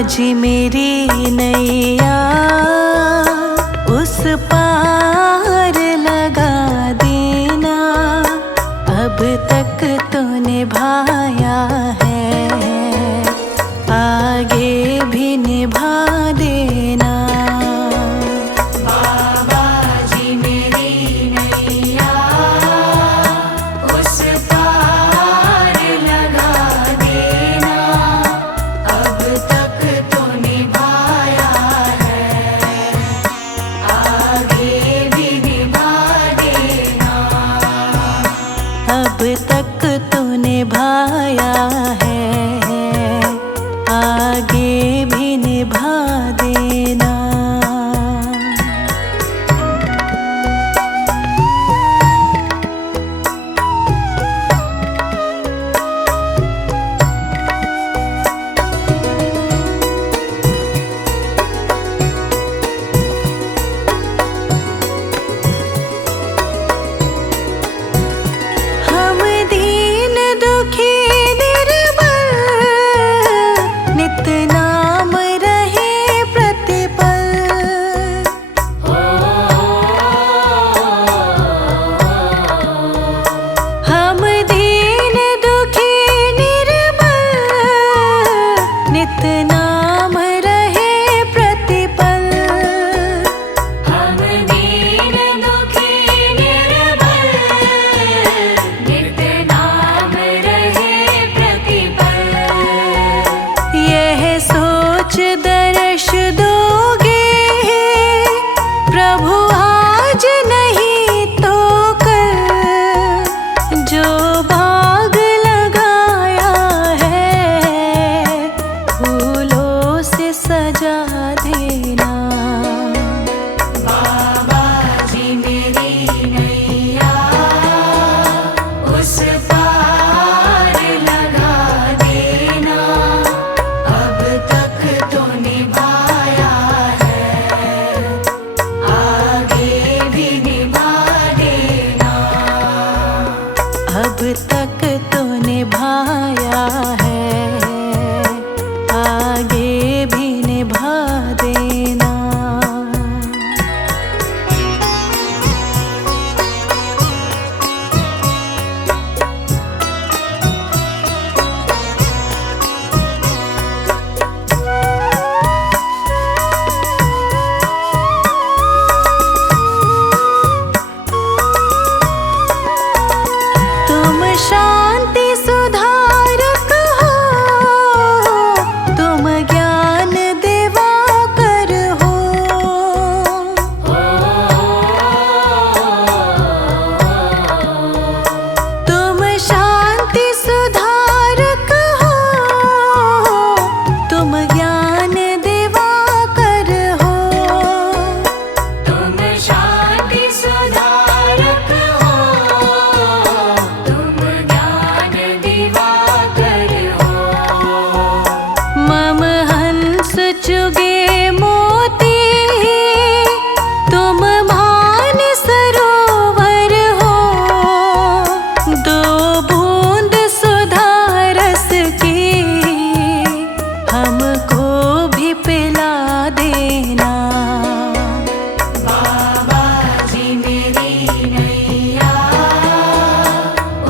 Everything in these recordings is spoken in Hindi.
जी मेरी नैया उस पार लगा देना। अब तक तो निभाया है, आगे भी निभा देना। बाबा जी मेरी नैया उस पार लगा देना। अब तक तो निभाया है, आगे भी निभा देना। अब तक तो निभाया है, आगे भी निभा देना। हम दीन दुखी निर्बल, नित नाम रहे प्रतिपल। हम दीन दुखी निर्बल, नित नाम रहे प्रतिपल। हम दीन दुखी निर्बल, नित नाम रहे प्रतिपल। यह सोच दर्श दोगे प्रभु आज नहीं तो कल। जो बाग लगाया है फूलों से सजा देना। बाबा जी मेरी नैया उस पार लगा देना। अब तक तो निभाया है, आगे भी निभा देना। अब तक तो निभाया है, आगे भी निभा देना। तुम शांति सुधारक हो, तुम ज्ञान दिवाकर हो। तुम शांति सुधारक हो, तुम ज्ञान दिवाकर हो। तुम शांति सुधारक हो, तुम ज्ञान दिवाकर हो। मम हंस चुगे मोती, तुम मान सरोवर हो। दो बूंद सुधा रस की हमको भी पिला देना। बाबा जी मेरी नैया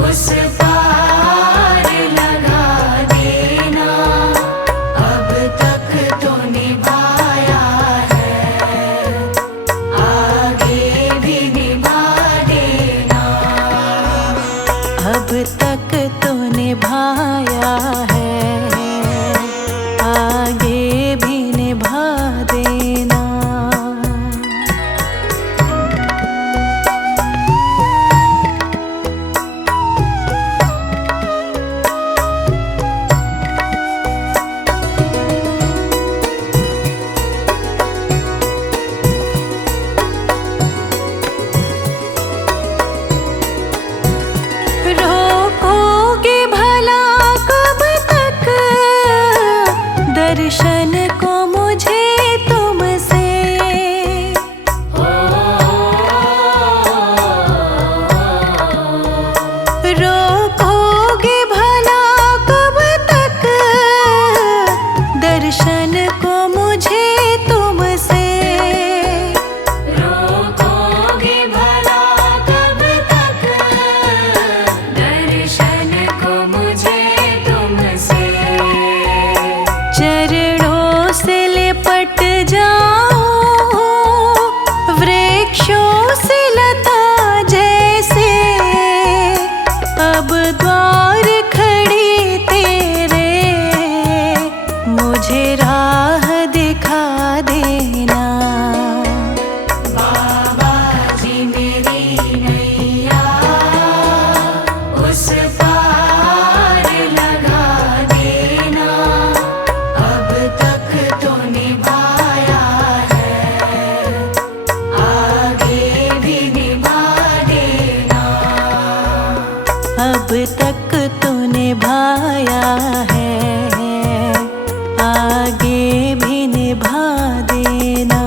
उस पार लगा देना। अब तक तो निभाया है, आगे भी निभा देना। अब तक तो निभाया है, आगे भी निभा देना। रोकोगे भला कब द्वार खड़ी तेरे, मुझे राह दिखा देना। बाबा जी मेरी नैया उस पार लगा देना, अब तक तो निभाया है, आगे भी निभा देना। अब तक तूने भाया है, आगे भी निभा देना।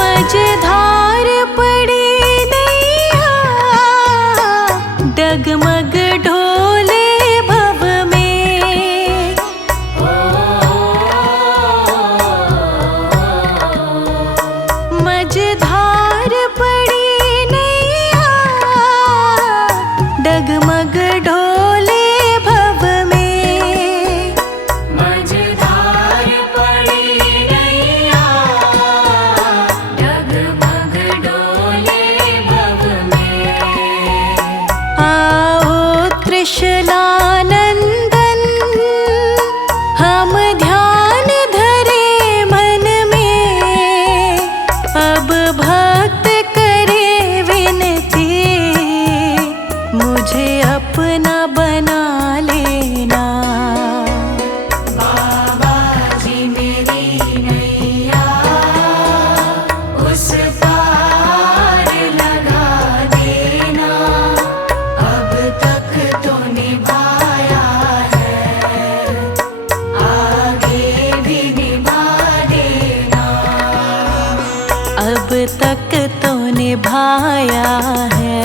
मझधार पड़ी नैया, डगमग ढोले भव में। मझधार पड़ी नैया, डगमग ढोले भव में। मझधार पड़ी नैया, डगमग डोले भव में। आओ त्रिशलानंदन, हम ध्यान धरे मन में। अब भक्त करे विनती, मुझे अपना बना लेना। बाबा जी मेरी नैया उस पार लगा देना, अब तक तो निभाया है, आगे भी निभा देना। अब तक तो निभाया है,